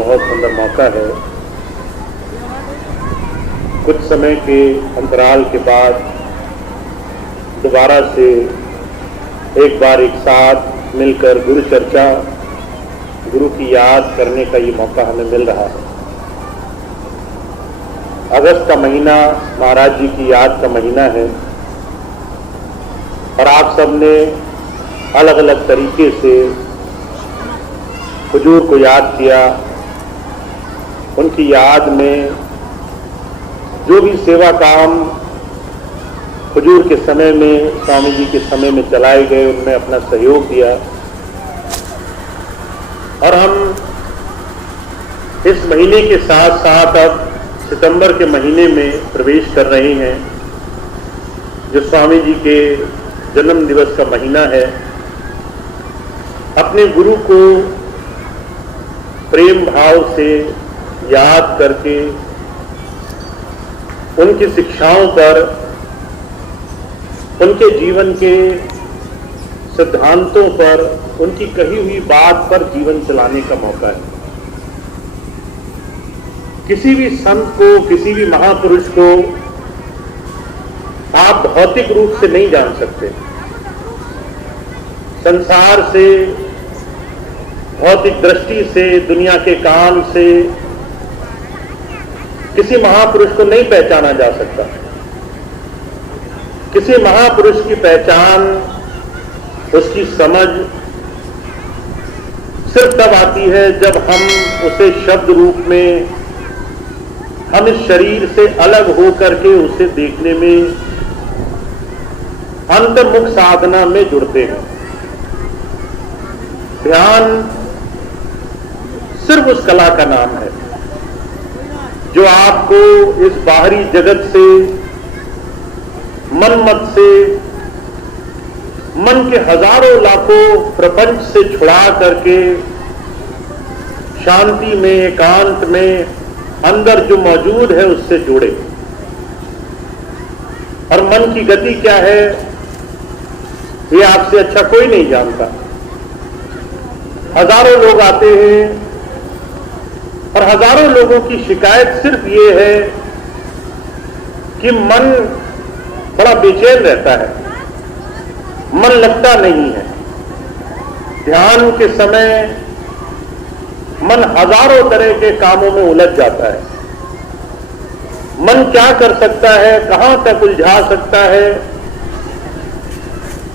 बहुत सुंदर मौका है। कुछ समय के अंतराल के बाद दोबारा से एक बार एक साथ मिलकर गुरु चर्चा, गुरु की याद करने का ये मौका हमें मिल रहा है। अगस्त का महीना महाराज जी की याद का महीना है और आप सबने अलग अलग तरीके से हुजूर को याद किया। उनकी याद में जो भी सेवा काम हुजूर के समय में, स्वामी जी के समय में चलाए गए, उनमें अपना सहयोग दिया। और हम इस महीने के साथ साथ अब सितंबर के महीने में प्रवेश कर रहे हैं, जो स्वामी जी के जन्म दिवस का महीना है। अपने गुरु को प्रेम भाव से याद करके उनकी शिक्षाओं पर, उनके जीवन के सिद्धांतों पर, उनकी कही हुई बात पर जीवन चलाने का मौका है। किसी भी संत को, किसी भी महापुरुष को आप भौतिक रूप से नहीं जान सकते। संसार से, भौतिक दृष्टि से, दुनिया के काम से किसी महापुरुष को नहीं पहचाना जा सकता। किसी महापुरुष की पहचान, उसकी समझ सिर्फ तब आती है जब हम उसे शब्द रूप में, हम इस शरीर से अलग होकर के उसे देखने में, अंतर्मुख साधना में जुड़ते हैं। ध्यान सिर्फ उस कला का नाम है जो आपको इस बाहरी जगत से, मनमत से, मन के हजारों लाखों प्रपंच से छुड़ा करके शांति में, एकांत में, अंदर जो मौजूद है उससे जोड़े। और मन की गति क्या है, ये आपसे अच्छा कोई नहीं जानता। हजारों लोग आते हैं और हजारों लोगों की शिकायत सिर्फ ये है कि मन बड़ा बेचैन रहता है, मन लगता नहीं है। ध्यान के समय मन हजारों तरह के कामों में उलझ जाता है। मन क्या कर सकता है, कहां तक उलझा सकता है,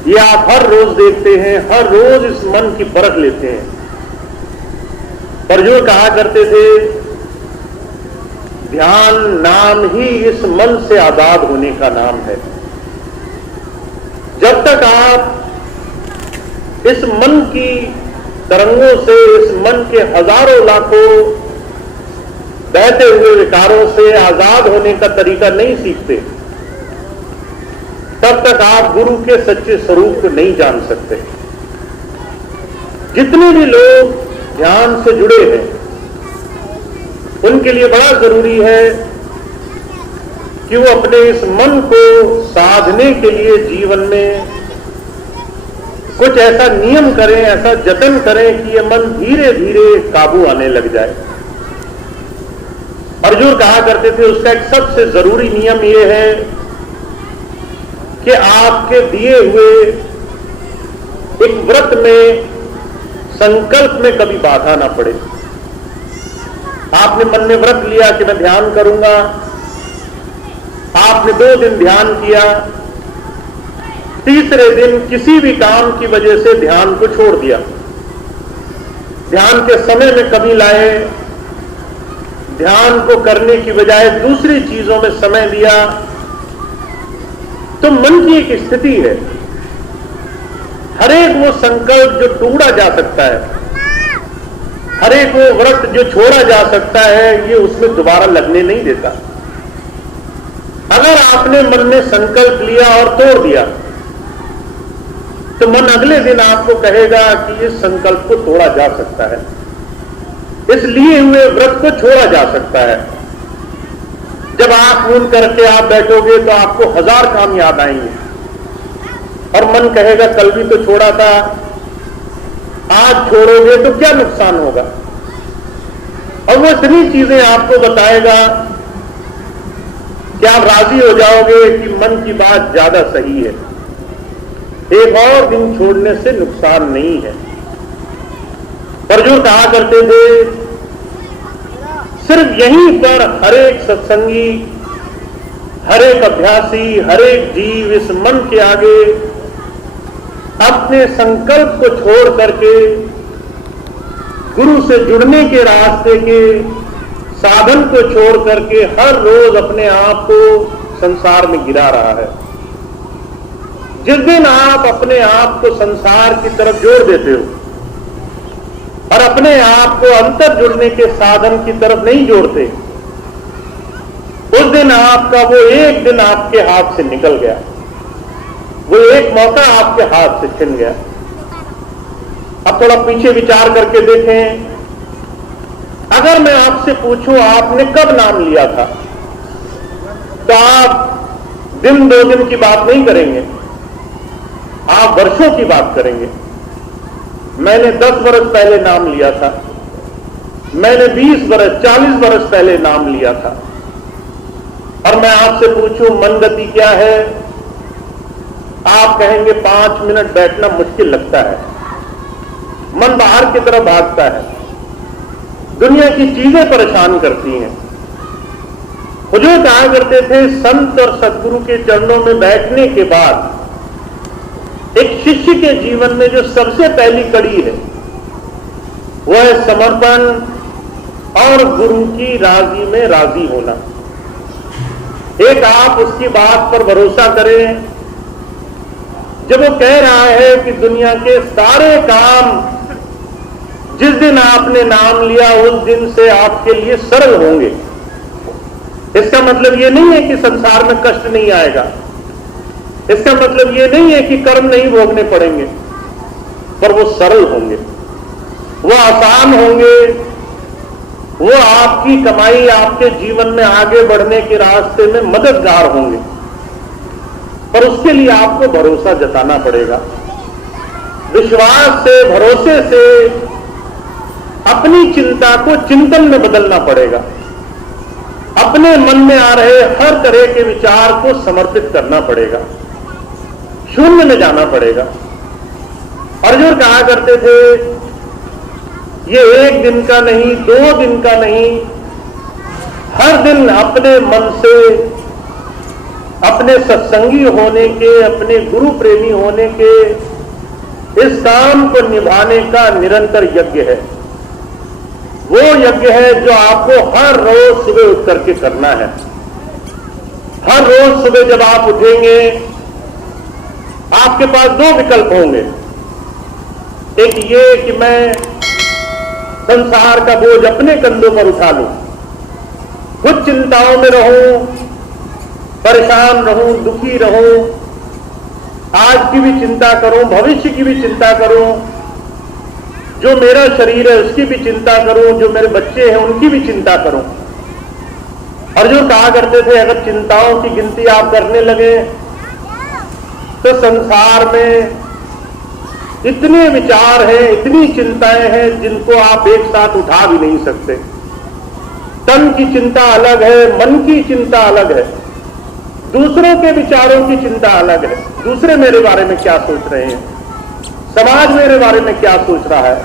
ये आप हर रोज देखते हैं। हर रोज इस मन की परख लेते हैं। पर जो कहा करते थे, ध्यान नाम ही इस मन से आजाद होने का नाम है। जब तक आप इस मन की तरंगों से, इस मन के हजारों लाखों बहते हुए विकारों से आजाद होने का तरीका नहीं सीखते, तब तक आप गुरु के सच्चे स्वरूप को नहीं जान सकते। जितने भी लोग ध्यान से जुड़े हैं, उनके लिए बड़ा जरूरी है कि वो अपने इस मन को साधने के लिए जीवन में कुछ ऐसा नियम करें, ऐसा जतन करें कि ये मन धीरे धीरे काबू आने लग जाए। अर्जुन कहा करते थे, उसका एक सबसे जरूरी नियम ये है कि आपके दिए हुए एक व्रत में, संकल्प में कभी बाधा ना पड़े। आपने मन में व्रत लिया कि मैं ध्यान करूंगा, आपने 2 दिन ध्यान किया, तीसरे दिन किसी भी काम की वजह से ध्यान को छोड़ दिया, ध्यान के समय में कमी लाए, ध्यान को करने की बजाय दूसरी चीजों में समय दिया, तो मन की एक स्थिति है। हर एक वो संकल्प जो टूटा जा सकता है, हर एक वो व्रत जो छोड़ा जा सकता है, ये उसमें दोबारा लगने नहीं देता। अगर आपने मन में संकल्प लिया और तोड़ दिया, तो मन अगले दिन आपको कहेगा कि इस संकल्प को तोड़ा जा सकता है, इस लिए हुए व्रत को छोड़ा जा सकता है। जब आंख मूंद करके आप बैठोगे तो आपको 1000 काम याद आएंगे और मन कहेगा कल भी तो छोड़ा था, आज छोड़ोगे तो क्या नुकसान होगा। और वो इतनी चीजें आपको बताएगा कि आप राजी हो जाओगे कि मन की बात ज्यादा सही है। एक और दिन छोड़ने से नुकसान नहीं है। पर जो कहा करते थे, सिर्फ यहीं पर हर एक सत्संगी, हर एक अभ्यासी, हर एक जीव इस मन के आगे अपने संकल्प को छोड़ करके गुरु से जुड़ने के रास्ते के साधन को छोड़ करके हर रोज अपने आप को संसार में गिरा रहा है। जिस दिन आप अपने आप को संसार की तरफ जोड़ देते हो और अपने आप को अंतर जुड़ने के साधन की तरफ नहीं जोड़ते, उस दिन आपका वो एक दिन आपके हाथ से निकल गया, वो एक मौका आपके हाथ से छिन गया। अब थोड़ा पीछे विचार करके देखें, अगर मैं आपसे पूछूं आपने कब नाम लिया था, तो आप दिन दो दिन की बात नहीं करेंगे, आप वर्षों की बात करेंगे। मैंने 10 वर्ष पहले नाम लिया था, मैंने 20 वर्ष 40 वर्ष पहले नाम लिया था। और मैं आपसे पूछूं मन गति क्या है, आप कहेंगे 5 मिनट बैठना मुश्किल लगता है, मन बाहर की तरफ भागता है, दुनिया की चीजें परेशान करती हैं। हुजूर कहा करते थे, संत और सदगुरु के चरणों में बैठने के बाद एक शिष्य के जीवन में जो सबसे पहली कड़ी है वह है समर्पण और गुरु की राजी में राजी होना। एक आप उसकी बात पर भरोसा करें, जब वो कह रहा है कि दुनिया के सारे काम जिस दिन आपने नाम लिया उस दिन से आपके लिए सरल होंगे। इसका मतलब ये नहीं है कि संसार में कष्ट नहीं आएगा, इसका मतलब ये नहीं है कि कर्म नहीं भोगने पड़ेंगे, पर वो सरल होंगे, वो आसान होंगे, वो आपकी कमाई आपके जीवन में आगे बढ़ने के रास्ते में मददगार होंगे। पर उसके लिए आपको भरोसा जताना पड़ेगा, विश्वास से, भरोसे से अपनी चिंता को चिंतन में बदलना पड़ेगा, अपने मन में आ रहे हर तरह के विचार को समर्पित करना पड़ेगा, शून्य में जाना पड़ेगा। अर्जुन कहा करते थे, ये एक दिन का नहीं, 2 दिन का नहीं, हर दिन अपने मन से अपने सत्संगी होने के, अपने गुरु प्रेमी होने के इस काम को निभाने का निरंतर यज्ञ है। वो यज्ञ है जो आपको हर रोज सुबह उठ करके करना है। हर रोज सुबह जब आप उठेंगे आपके पास 2 विकल्प होंगे। एक ये कि मैं संसार का बोझ अपने कंधों पर उठा लूं, कुछ चिंताओं में रहूं, परेशान रहूं, दुखी रहूं, आज की भी चिंता करूं, भविष्य की भी चिंता करूं, जो मेरा शरीर है उसकी भी चिंता करूं, जो मेरे बच्चे हैं उनकी भी चिंता करूं। और जो कहा करते थे, अगर चिंताओं की गिनती आप करने लगे तो संसार में इतने विचार हैं, इतनी चिंताएं हैं जिनको आप एक साथ उठा भी नहीं सकते। तन की चिंता अलग है, मन की चिंता अलग है, दूसरों के विचारों की चिंता अलग है। दूसरे मेरे बारे में क्या सोच रहे हैं, समाज मेरे बारे में क्या सोच रहा है,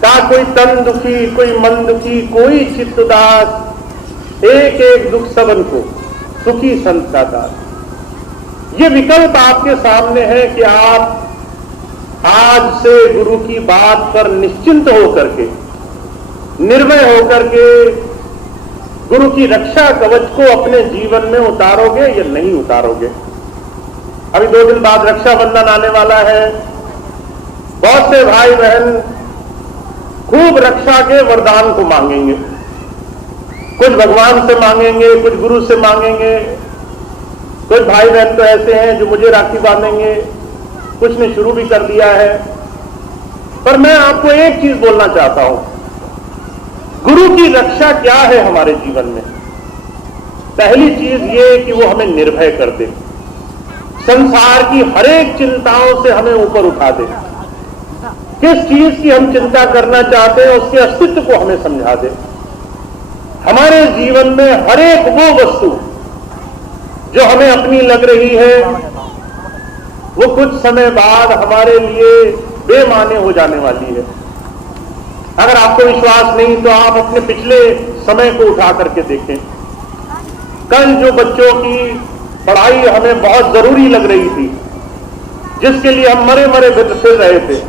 क्या कोई तन दुखी, कोई मन दुखी, कोई चित्त उदास, एक एक दुख सबन को सुखी संत का दास। ये विकल्प आपके सामने है कि आप आज से गुरु की बात पर निश्चिंत होकर के, निर्भय होकर के गुरु की रक्षा कवच को अपने जीवन में उतारोगे या नहीं उतारोगे। अभी 2 दिन बाद रक्षाबंधन आने वाला है। बहुत से भाई बहन खूब रक्षा के वरदान को मांगेंगे, कुछ भगवान से मांगेंगे, कुछ गुरु से मांगेंगे। कुछ भाई बहन तो ऐसे हैं जो मुझे राखी बांधेंगे, कुछ ने शुरू भी कर दिया है। पर मैं आपको एक चीज बोलना चाहता हूं, गुरु की रक्षा क्या है हमारे जीवन में। पहली चीज ये कि वो हमें निर्भय कर दे, संसार की हर एक चिंताओं से हमें ऊपर उठा दे। किस चीज की हम चिंता करना चाहते हैं उसके अस्तित्व को हमें समझा दे। हमारे जीवन में हर एक वो वस्तु जो हमें अपनी लग रही है, वो कुछ समय बाद हमारे लिए बेमाने हो जाने वाली है। अगर आपको विश्वास नहीं तो आप अपने पिछले समय को उठा करके देखें। कल जो बच्चों की पढ़ाई हमें बहुत जरूरी लग रही थी, जिसके लिए हम मरे मरे फिर रहे थे,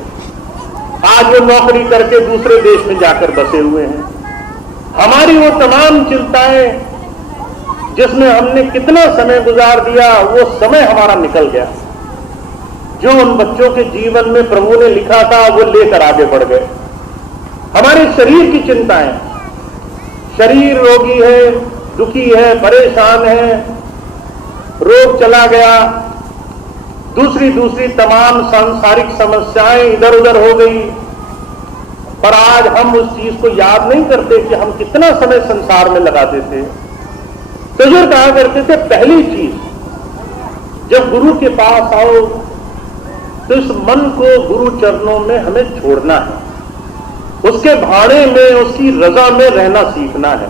आज वो नौकरी करके दूसरे देश में जाकर बसे हुए हैं। हमारी वो तमाम चिंताएं जिसमें हमने कितना समय गुजार दिया, वो समय हमारा निकल गया। जो उन बच्चों के जीवन में प्रभु ने लिखा था वो लेकर आगे बढ़ गए। हमारे शरीर की चिंताएं, शरीर रोगी है, दुखी है, परेशान है, रोग चला गया, दूसरी तमाम सांसारिक समस्याएं इधर उधर हो गई। पर आज हम उस चीज को याद नहीं करते कि हम कितना समय संसार में लगाते थे। सजूर कहा करते थे, पहली चीज जब गुरु के पास आओ तो इस मन को गुरु चरणों में हमें छोड़ना है, उसके भाड़े में, उसकी रजा में रहना सीखना है।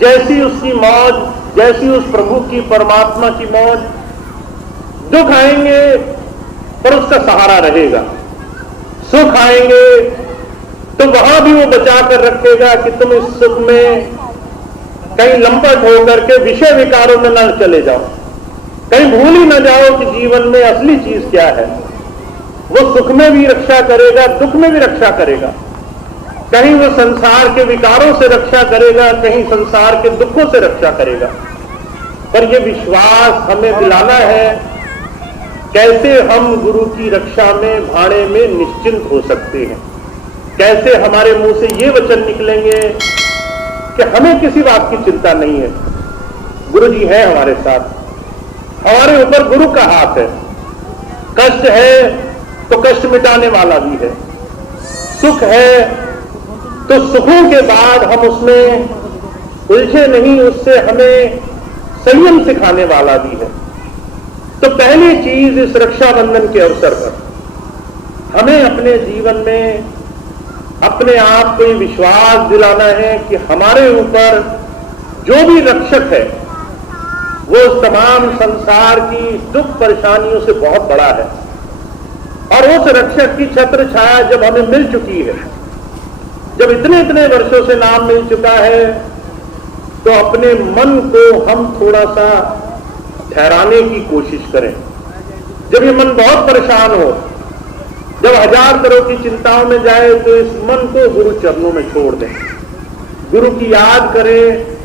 जैसी उसकी मौज, जैसी उस प्रभु की, परमात्मा की मौज, दुख आएंगे पर उसका सहारा रहेगा, सुख आएंगे तो वहां भी वो बचा कर रखेगा कि तुम इस सुख में कहीं लंपट होकर के विषय विकारों में न चले जाओ, कहीं भूल ही न जाओ कि जीवन में असली चीज क्या है। वो सुख में भी रक्षा करेगा, दुख में भी रक्षा करेगा, कहीं वो संसार के विकारों से रक्षा करेगा, कहीं संसार के दुखों से रक्षा करेगा। पर ये विश्वास हमें दिलाना है, कैसे हम गुरु की रक्षा में, भाड़े में निश्चिंत हो सकते हैं। कैसे हमारे मुंह से ये वचन निकलेंगे कि हमें किसी बात की चिंता नहीं है, गुरु जी है हमारे साथ, हमारे ऊपर गुरु का हाथ है। कष्ट है तो कष्ट मिटाने वाला भी है, सुख है तो सुखों के बाद हम उसमें उलझे नहीं, उससे हमें संयम सिखाने वाला भी है। तो पहली चीज इस रक्षाबंधन के अवसर पर हमें अपने जीवन में अपने आप को विश्वास दिलाना है कि हमारे ऊपर जो भी रक्षक है वो उस तमाम संसार की दुख परेशानियों से बहुत बड़ा है। और उस रक्षक की छत्र छाया जब हमें मिल चुकी है, जब इतने इतने वर्षों से नाम मिल चुका है, तो अपने मन को हम थोड़ा सा ठहराने की कोशिश करें। जब ये मन बहुत परेशान हो, जब हजार तरह की चिंताओं में जाए, तो इस मन को गुरु चरणों में छोड़ दें, गुरु की याद करें,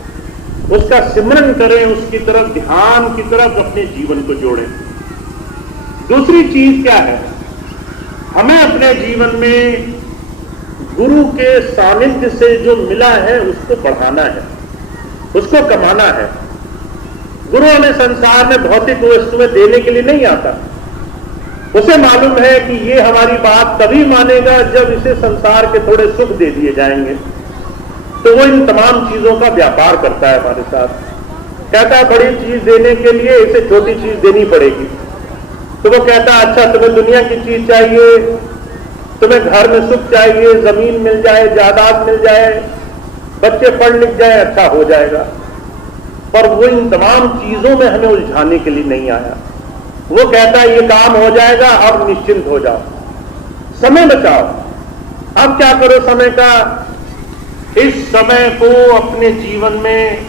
उसका सिमरन करें, उसकी तरफ, ध्यान की तरफ अपने जीवन को जोड़ें। दूसरी चीज क्या है, हमें अपने जीवन में गुरु के सानिध्य से जो मिला है उसको बढ़ाना है, उसको कमाना है। गुरु हमें संसार में भौतिक वस्तुएं देने के लिए नहीं आता। उसे मालूम है कि ये हमारी बात तभी मानेगा जब इसे संसार के थोड़े सुख दे दिए जाएंगे। तो वो इन तमाम चीजों का व्यापार करता है हमारे साथ। कहता है बड़ी चीज देने के लिए इसे छोटी चीज देनी पड़ेगी। तो वो कहता है अच्छा तुम्हें दुनिया की चीज चाहिए, तुम्हें घर में सुख चाहिए, जमीन मिल जाए, जायदाद मिल जाए, बच्चे पढ़ लिख जाए, अच्छा हो जाएगा। पर वो इन तमाम चीजों में हमें उलझाने के लिए नहीं आया। वो कहता है ये काम हो जाएगा, अब निश्चिंत हो जाओ, समय बचाओ। अब क्या करो समय का, इस समय को अपने जीवन में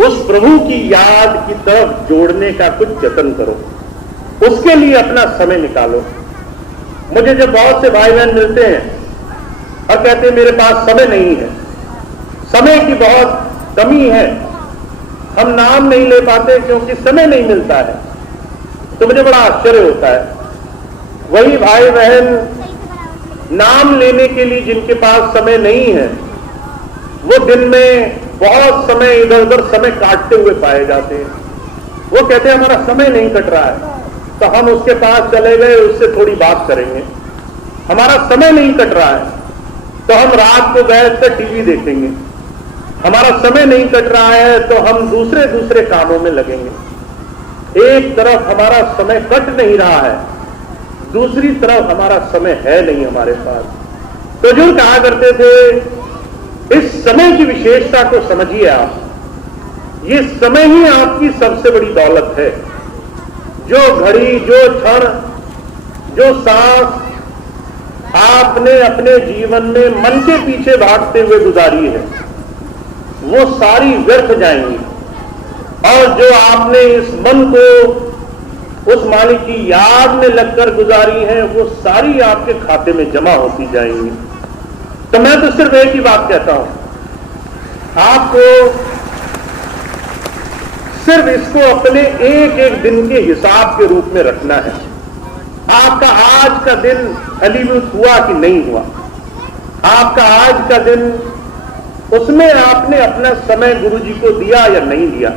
उस प्रभु की याद की तरफ जोड़ने का कुछ जतन करो, उसके लिए अपना समय निकालो। मुझे जब बहुत से भाई बहन मिलते हैं और कहते हैं मेरे पास समय नहीं है, समय की बहुत कमी है, हम नाम नहीं ले पाते क्योंकि समय नहीं मिलता है, तो मुझे बड़ा आश्चर्य होता है। वही भाई बहन नाम लेने के लिए जिनके पास समय नहीं है, वो दिन में बहुत समय इधर उधर समय काटते हुए पाए जाते हैं। वो कहते हैं हमारा समय नहीं कट रहा है, तो हम उसके पास चले गए, उससे थोड़ी बात करेंगे। हमारा समय नहीं कट रहा है तो हम रात को बैठकर टीवी देखेंगे। हमारा समय नहीं कट रहा है तो हम दूसरे दूसरे कामों में लगेंगे। एक तरफ हमारा समय कट नहीं रहा है, दूसरी तरफ हमारा समय है नहीं हमारे पास। तो जो कहा करते थे इस समय की विशेषता को समझिए आप। ये समय ही आपकी सबसे बड़ी दौलत है। जो घड़ी, जो क्षण, जो सांस आपने अपने जीवन में मन के पीछे भागते हुए गुजारी है, वो सारी व्यर्थ जाएंगी। और जो आपने इस मन को उस मालिक की याद में लगकर गुजारी है, वो सारी आपके खाते में जमा होती जाएंगी। तो मैं तो सिर्फ एक ही बात कहता हूं, आपको सिर्फ इसको अपने एक एक दिन के हिसाब के रूप में रखना है। आपका आज का दिन फलीभूत हुआ कि नहीं हुआ, आपका आज का दिन, उसमें आपने अपना समय गुरु जी को दिया या नहीं दिया।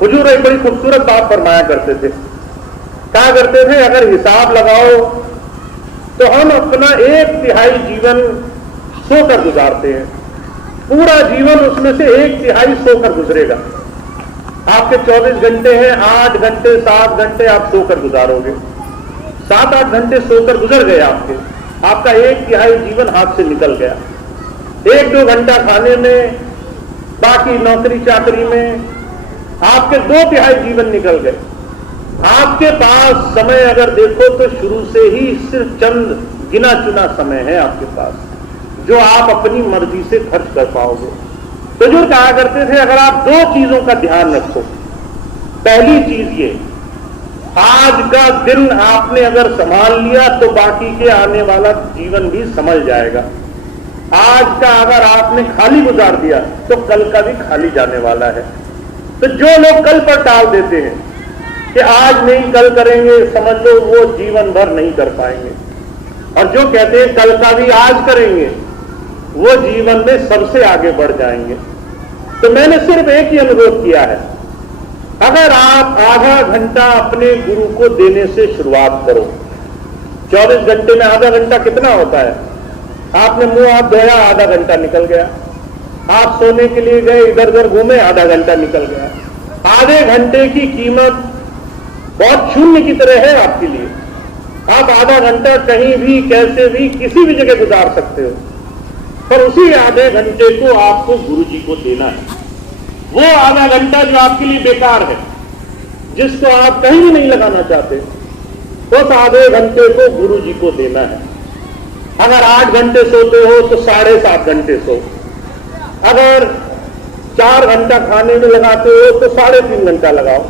हुजूर एक बड़ी खूबसूरत बात फरमाया करते थे, कहा करते थे, अगर हिसाब लगाओ तो हम अपना 1/3 जीवन सोकर गुजारते हैं। पूरा जीवन उसमें से 1/3 सोकर गुजरेगा। आपके 24 घंटे हैं, 8 घंटे 7 घंटे आप सोकर गुजारोगे। 7-8 घंटे सोकर गुजर गए आपका 1/3 जीवन हाथ से निकल गया। 1-2 घंटा खाने में, बाकी नौकरी चाकरी में आपके 2/3 जीवन निकल गए। आपके पास समय अगर देखो तो शुरू से ही सिर्फ चंद गिना चुना समय है आपके पास, जो आप अपनी मर्जी से खर्च कर पाओगे। तो जो कहा करते थे, अगर आप 2 चीजों का ध्यान रखो। पहली चीज ये, आज का दिन आपने अगर संभाल लिया तो बाकी के आने वाला जीवन भी संभल जाएगा। आज का अगर आपने खाली गुजार दिया तो कल का भी खाली जाने वाला है। तो जो लोग कल पर टाल देते हैं कि आज नहीं कल करेंगे, समझ लो वो जीवन भर नहीं कर पाएंगे। और जो कहते हैं कल का भी आज करेंगे, वो जीवन में सबसे आगे बढ़ जाएंगे। तो मैंने सिर्फ एक ही अनुरोध किया है, अगर आप आधा घंटा अपने गुरु को देने से शुरुआत करो। 24 घंटे में आधा घंटा कितना होता है? आपने मुंह हाथ धोया, आधा घंटा निकल गया। आप सोने के लिए गए, इधर उधर घूमे, आधा घंटा निकल गया। आधे घंटे की कीमत बहुत शून्य की तरह है आपके लिए। आप आधा घंटा कहीं भी, कैसे भी, किसी भी जगह गुजार सकते हो, पर उसी आधे घंटे को आपको गुरु जी को देना है। वो आधा घंटा जो आपके लिए बेकार है, जिसको आप कहीं भी नहीं लगाना चाहते, उस आधे घंटे को गुरु जी को देना है। अगर 8 घंटे सोते हो तो 7.5 घंटे सो। अगर 4 घंटा खाने में लगाते हो तो 3.5 घंटा लगाओ।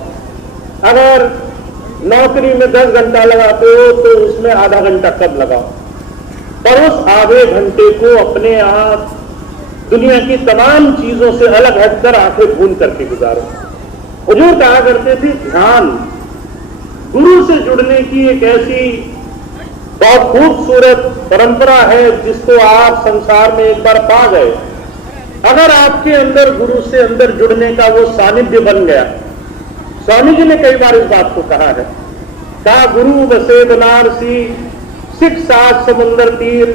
अगर नौकरी में 10 घंटा लगाते हो तो उसमें आधा घंटा कब लगाओ। पर उस आधे घंटे को अपने आप दुनिया की तमाम चीजों से अलग हटकर आंखें भून करके गुजारो। हुजूर कहा करते थे, ध्यान गुरु से जुड़ने की एक ऐसी बहुत खूबसूरत परंपरा है जिसको आप संसार में एक बार पा गए। अगर आपके अंदर गुरु से अंदर जुड़ने का वो सानिध्य बन गया, स्वामी जी ने कई बार इस बात को कहा है, कहा गुरु बसे बनारसी, सिख सात समुंदर तीर,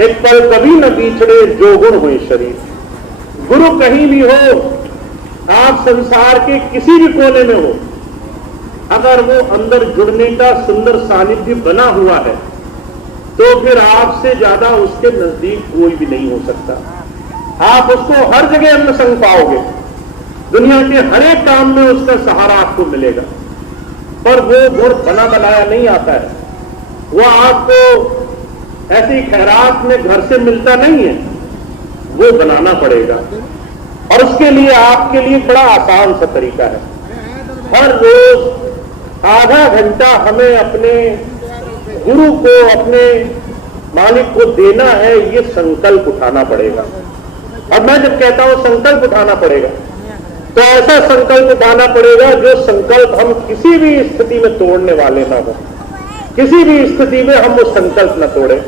एक पल कभी न बिछड़े जो गुण हुए शरीर। गुरु कहीं भी हो, आप संसार के किसी भी कोने में हो, अगर वो अंदर जुड़ने का सुंदर सानिध्य बना हुआ है तो फिर आपसे ज्यादा उसके नजदीक कोई भी नहीं हो सकता। आप उसको हर जगह अंग संग पाओगे, दुनिया के हर एक काम में उसका सहारा आपको मिलेगा। पर वो गुण बना बनाया नहीं आता है, वो आपको ऐसी खैरात में घर से मिलता नहीं है, वो बनाना पड़ेगा। और उसके लिए आपके लिए बड़ा आसान सा तरीका है, हर रोज आधा घंटा हमें अपने गुरु को, अपने मालिक को देना है। ये संकल्प उठाना पड़ेगा। अब मैं जब कहता हूं संकल्प उठाना पड़ेगा, तो ऐसा संकल्प उठाना पड़ेगा जो संकल्प हम किसी भी स्थिति में तोड़ने वाले ना हो। किसी भी स्थिति में हम वो संकल्प न तोड़े।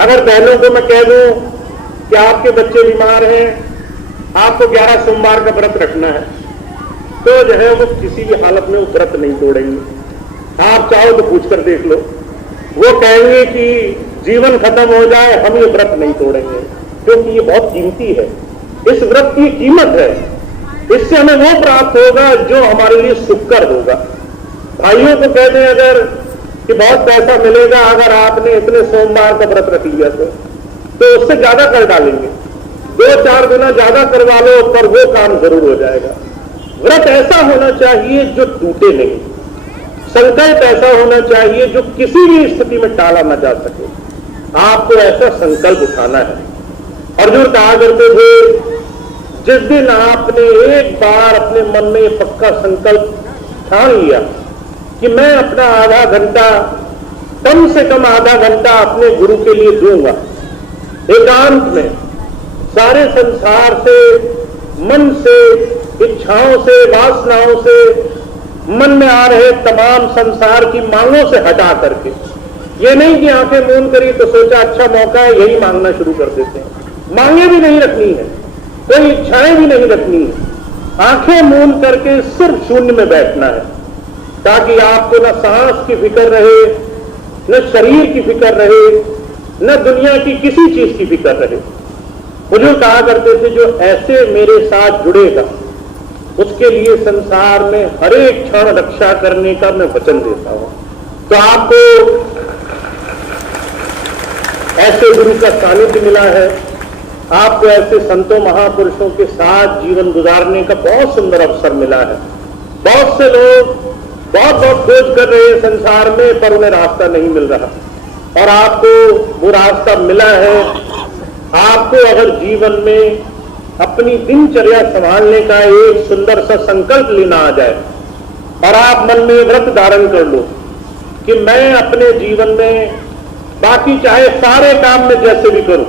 अगर बहनों को मैं कह दूं कि आपके बच्चे बीमार हैं, आपको 11 सोमवार का व्रत रखना है, तो जो है वो किसी भी हालत में वो व्रत नहीं तोड़ेंगे। आप चाहो तो पूछ कर देख लो, वो कहेंगे कि जीवन खत्म हो जाए, हम ये व्रत नहीं तोड़ेंगे, क्योंकि ये बहुत कीमती है। इस व्रत की कीमत है, इससे हमें वो प्राप्त होगा जो हमारे लिए सुखकर होगा। भाइयों को कह दें अगर कि बहुत पैसा मिलेगा अगर आपने इतने सोमवार का व्रत रख लिया तो उससे ज्यादा कर डालेंगे। 2-4 गुना ज्यादा करवा लो पर वो काम जरूर हो जाएगा। व्रत ऐसा होना चाहिए जो टूटे नहीं, संकल्प ऐसा होना चाहिए जो किसी भी स्थिति में टाला न जा सके। आपको ऐसा संकल्प उठाना है। अर्जुन कहा करते थे, जिस दिन आपने एक बार अपने मन में ये पक्का संकल्प ठान लिया कि मैं अपना आधा घंटा, कम से कम आधा घंटा अपने गुरु के लिए दूंगा, एकांत में, सारे संसार से, मन से, इच्छाओं से, वासनाओं से, मन में आ रहे तमाम संसार की मांगों से हटा करके, ये नहीं कि आंखें मूंद करी तो सोचा अच्छा मौका है यही मांगना शुरू कर देते हैं। मांगे भी नहीं रखनी है, कोई इच्छाएं भी नहीं रखनी है, आंखें मूंद करके सिर्फ शून्य में बैठना है, ताकि आपको न सांस की फिक्र रहे, न शरीर की फिक्र रहे, न दुनिया की किसी चीज की फिक्र रहे। हुजूर कहा करते थे, जो ऐसे मेरे साथ जुड़ेगा उसके लिए संसार में हर एक क्षण रक्षा करने का मैं वचन देता हूं। तो आपको ऐसे गुरु का सानिध्य मिला है, आपको ऐसे संतों महापुरुषों के साथ जीवन गुजारने का बहुत सुंदर अवसर मिला है। बहुत से लोग बहुत खोज कर रहे हैं संसार में, पर उन्हें रास्ता नहीं मिल रहा, और आपको वो रास्ता मिला है। आपको अगर जीवन में अपनी दिनचर्या संभालने का एक सुंदर सा संकल्प लेना आ जाए और आप मन में व्रत धारण कर लो कि मैं अपने जीवन में बाकी चाहे सारे काम में जैसे भी करूं,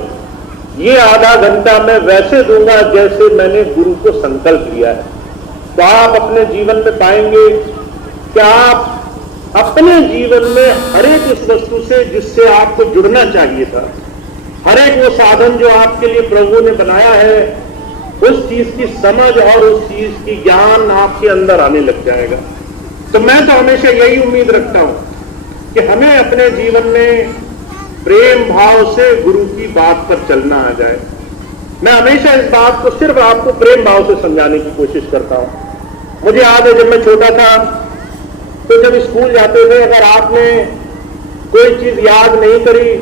ये आधा घंटा मैं वैसे दूंगा जैसे मैंने गुरु को संकल्प लिया है। तो आप अपने जीवन में पाएंगे कि आप अपने जीवन में हर एक उस वस्तु से जिससे आपको जुड़ना चाहिए था, हर एक वो साधन जो आपके लिए प्रभु ने बनाया है, उस चीज की समझ और उस चीज की ज्ञान आपके अंदर आने लग जाएगा। तो मैं तो हमेशा यही उम्मीद रखता हूं कि हमें अपने जीवन में प्रेम भाव से गुरु की बात पर चलना आ जाए। मैं हमेशा इस बात को सिर्फ आपको प्रेम भाव से समझाने की कोशिश करता हूं। मुझे याद है जब मैं छोटा था तो जब स्कूल जाते थे, अगर आपने कोई चीज याद नहीं करी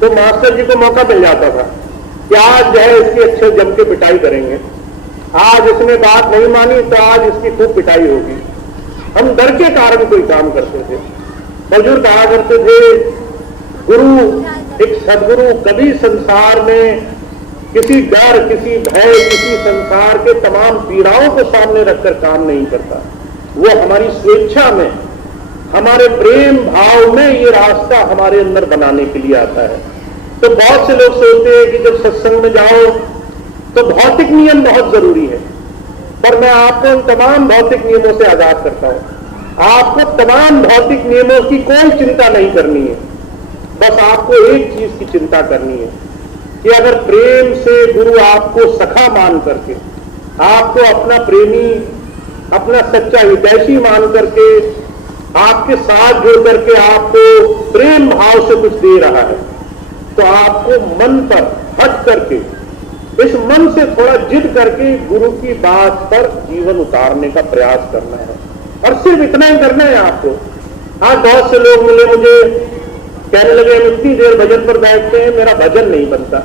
तो मास्टर जी को मौका मिल जाता था कि आज जो है इसकी अच्छे जम के पिटाई करेंगे, आज इसने बात नहीं मानी तो आज इसकी खूब पिटाई होगी। हम डर के कारण कोई काम करते थे। हुजूर कहा करते थे, गुरु, एक सदगुरु कभी संसार में किसी डर, किसी भय, किसी संसार के तमाम पीड़ाओं को सामने रखकर काम नहीं करता। वो हमारी स्वेच्छा में, हमारे प्रेम भाव में ये रास्ता हमारे अंदर बनाने के लिए आता है। तो बहुत से लोग सोचते हैं कि जब सत्संग में जाओ तो भौतिक नियम बहुत जरूरी है, पर मैं आपको उन तमाम भौतिक नियमों से आजाद करता हूं। आपको तमाम भौतिक नियमों की कोई चिंता नहीं करनी है, बस आपको एक चीज की चिंता करनी है कि अगर प्रेम से गुरु आपको सखा मान करके, आपको अपना प्रेमी, अपना सच्चा हितैषी मान करके, आपके साथ जुड़ करके आपको प्रेम भाव से कुछ दे रहा है, तो आपको मन पर हट करके, इस मन से थोड़ा जिद करके गुरु की बात पर जीवन उतारने का प्रयास करना है। और सिर्फ इतना ही करना है आपको। आज बहुत से लोग मिले मुझे, कहने लगे हम इतनी देर भजन पर बैठते हैं, मेरा भजन नहीं बनता।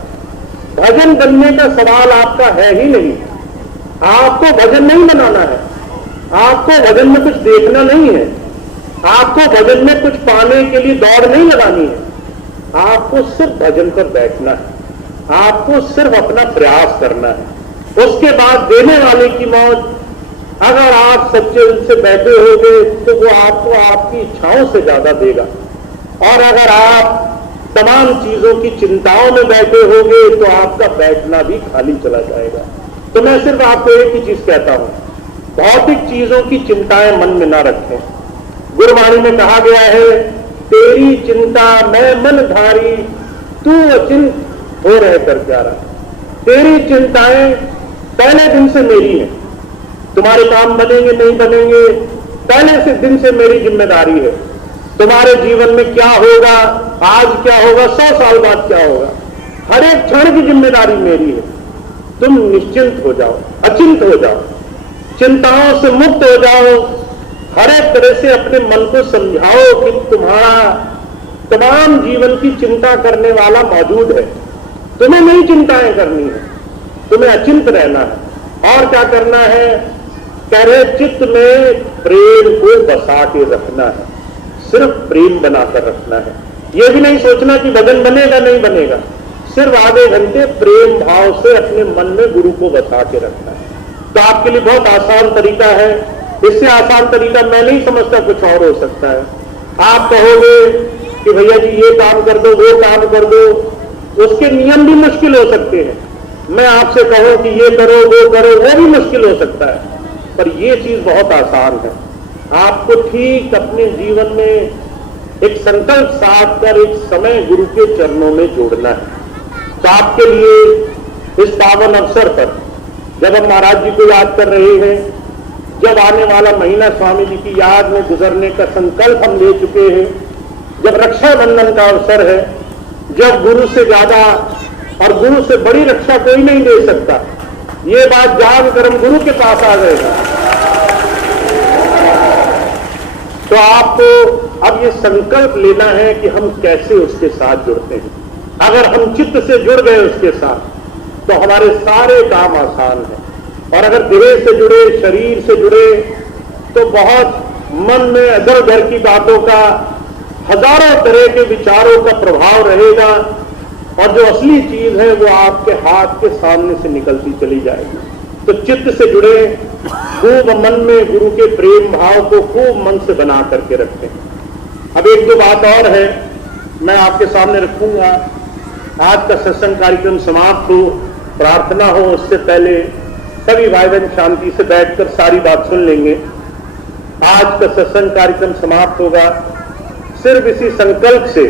भजन बनने का सवाल आपका है ही नहीं। आपको भजन नहीं बनाना है, आपको भजन में कुछ देखना नहीं है, आपको भजन में कुछ पाने के लिए दौड़ नहीं लगानी है। आपको सिर्फ भजन पर बैठना है, आपको सिर्फ अपना प्रयास करना है। उसके बाद देने वाले की मौज, अगर आप सच्चे दिल से बैठे होंगे तो वो आपको आपकी इच्छाओं से ज्यादा देगा, और अगर आप तमाम चीजों की चिंताओं में बैठे होंगे तो आपका बैठना भी खाली चला जाएगा। तो मैं सिर्फ आपको एक ही चीज कहता हूं, भौतिक चीजों की चिंताएं मन में ना रखें। गुरबाणी में कहा गया है, तेरी चिंता मैं मन धारी, तू अचिंत हो रहे कर प्यारा। तेरी चिंताएं पहले दिन से मेरी हैं, तुम्हारे काम बनेंगे नहीं बनेंगे पहले से दिन से मेरी जिम्मेदारी है। तुम्हारे जीवन में क्या होगा, आज क्या होगा, 100 साल बाद क्या होगा, हर एक क्षण की जिम्मेदारी मेरी है। तुम निश्चिंत हो जाओ, अचिंत हो जाओ, चिंताओं से मुक्त हो जाओ। हर एक तरह से अपने मन को समझाओ कि तुम्हारा तमाम जीवन की चिंता करने वाला मौजूद है, तुम्हें नहीं चिंताएं करनी है। तुम्हें अचिंत रहना है। और क्या करना है? कह रहे चित्त में प्रेम को बसा के रखना है, सिर्फ प्रेम बनाकर रखना है। यह भी नहीं सोचना कि भजन बनेगा नहीं बनेगा, सिर्फ आधे घंटे प्रेम भाव से अपने मन में गुरु को बसा के रखना है। तो आपके लिए बहुत आसान तरीका है, इससे आसान तरीका मैं नहीं समझता कुछ और हो सकता है। आप कहोगे कि भैया जी ये काम कर दो, वो काम कर दो, उसके नियम भी मुश्किल हो सकते हैं। मैं आपसे कहूं कि ये करो वो करो, वो भी मुश्किल हो सकता है, पर ये चीज बहुत आसान है। आपको ठीक अपने जीवन में एक संकल्प साध कर एक समय गुरु के चरणों में जोड़ना है। तो आपके लिए इस पावन अवसर पर जब हम महाराज जी को याद कर रहे हैं, जब आने वाला महीना स्वामी जी की याद में गुजरने का संकल्प हम ले चुके हैं, जब रक्षाबंधन का अवसर है, जब गुरु से ज्यादा और गुरु से बड़ी रक्षा कोई नहीं दे सकता, ये बात जानकर हम गुरु के पास आ गए। तो आपको अब ये संकल्प लेना है कि हम कैसे उसके साथ जुड़ते हैं। अगर हम चित्त से जुड़ गए उसके साथ तो हमारे सारे काम आसान हैं, और अगर देह से जुड़े, शरीर से जुड़े, तो बहुत मन में इधर उधर की बातों का, हजारों तरह के विचारों का प्रभाव रहेगा, और जो असली चीज है वो आपके हाथ के सामने से निकलती चली जाएगी। तो चित्त से जुड़े, खूब मन में गुरु के प्रेम भाव को खूब मन से बना करके रखें। अब एक दो बात और है मैं आपके सामने रखूंगा। आज का सत्संग कार्यक्रम समाप्त हो, प्रार्थना हो, उससे पहले सभी भाई बहन शांति से बैठकर सारी बात सुन लेंगे। आज का सत्संग कार्यक्रम समाप्त होगा सिर्फ इसी संकल्प से,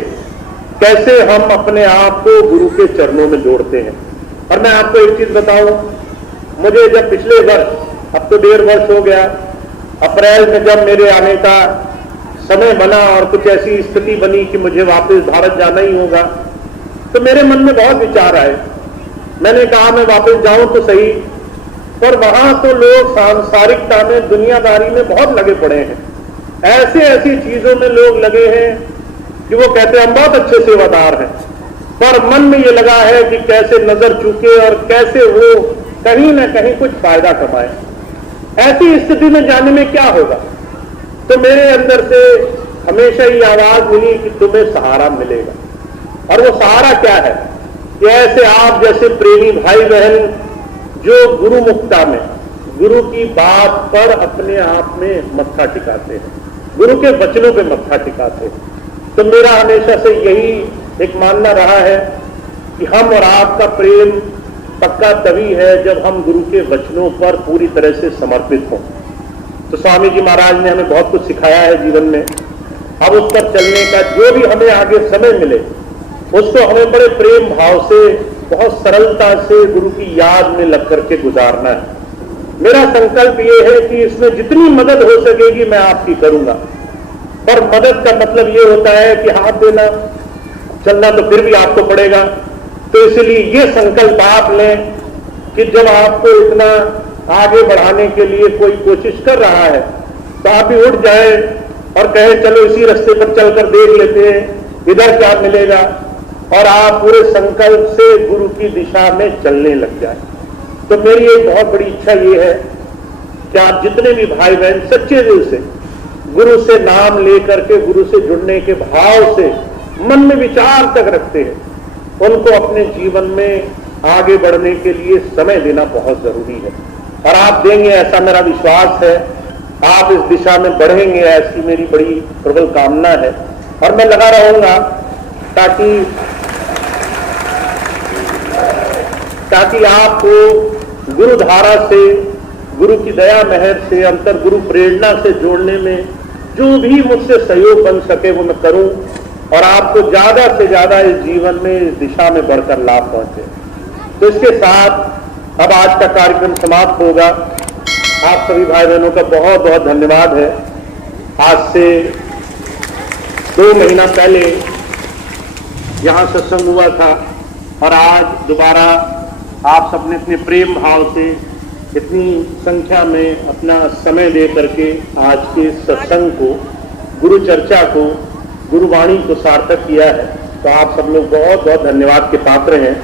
कैसे हम अपने आप को गुरु के चरणों में जोड़ते हैं। और मैं आपको एक चीज बताऊं, मुझे जब पिछले वर्ष, अब तो 1.5 वर्ष हो गया, अप्रैल में जब मेरे आने का समय बना और कुछ ऐसी स्थिति बनी कि मुझे वापस भारत जाना ही होगा, तो मेरे मन में बहुत विचार आए। मैंने कहा मैं वापस जाऊं तो सही, पर वहां तो लोग सांसारिकता में, दुनियादारी में बहुत लगे पड़े हैं। ऐसे ऐसी चीजों में लोग लगे हैं कि वो कहते हैं हम बहुत अच्छे सेवादार हैं, पर मन में ये लगा है कि कैसे नजर चूके और कैसे वो कहीं ना कहीं कुछ फायदा कमाए। ऐसी स्थिति में जाने में क्या होगा? तो मेरे अंदर से हमेशा ही आवाज मिली कि तुम्हें सहारा मिलेगा। और वो सहारा क्या है? कि ऐसे आप जैसे प्रेमी भाई बहन जो गुरु मुक्ता में गुरु की बात पर अपने आप में मत्था टिकाते हैं, गुरु के वचनों पे मत्था टिकाते हैं। तो मेरा हमेशा से यही एक मानना रहा है कि हम और आपका प्रेम पक्का तभी है जब हम गुरु के वचनों पर पूरी तरह से समर्पित हों। तो स्वामी जी महाराज ने हमें बहुत कुछ सिखाया है जीवन में। अब उस पर चलने का जो भी हमें आगे समय मिले उसको हमें बड़े प्रेम भाव से, बहुत सरलता से गुरु की याद में लग करके गुजारना है। मेरा संकल्प ये है कि इसमें जितनी मदद हो सकेगी मैं आपकी करूंगा। पर मदद का मतलब ये होता है कि हाथ देना, चलना तो फिर भी आपको पड़ेगा। तो इसलिए ये संकल्प आप लें कि जब आपको इतना आगे बढ़ाने के लिए कोई कोशिश कर रहा है तो आप भी उठ जाए और कहे चलो इसी रास्ते पर चलकर देख लेते हैं इधर क्या मिलेगा, और आप पूरे संकल्प से गुरु की दिशा में चलने लग जाए। तो मेरी एक बहुत बड़ी इच्छा ये है कि आप जितने भी भाई बहन सच्चे दिल से गुरु से नाम लेकर के, गुरु से जुड़ने के भाव से मन में विचार तक रखते हैं, उनको अपने जीवन में आगे बढ़ने के लिए समय देना बहुत जरूरी है। और आप देंगे ऐसा मेरा विश्वास है, आप इस दिशा में बढ़ेंगे ऐसी मेरी बड़ी प्रबल कामना है। और मैं लगा रहूंगा ताकि आपको गुरु धारा से, गुरु की दया मेहर से, अंतर गुरु प्रेरणा से जोड़ने में जो भी मुझसे सहयोग बन सके वो मैं करूं, और आपको ज्यादा से ज्यादा इस जीवन में, इस दिशा में बढ़कर लाभ पहुंचे। तो इसके साथ अब आज का कार्यक्रम समाप्त होगा। आप सभी भाई बहनों का बहुत बहुत धन्यवाद है। आज से 2 महीना पहले यहां सत्संग हुआ था, और आज दोबारा आप सबने अपने प्रेम भाव से इतनी संख्या में अपना समय दे करके आज के सत्संग को, गुरु चर्चा को, गुरुवाणी को सार्थक किया है। तो आप सब लोग बहुत बहुत धन्यवाद के पात्र हैं।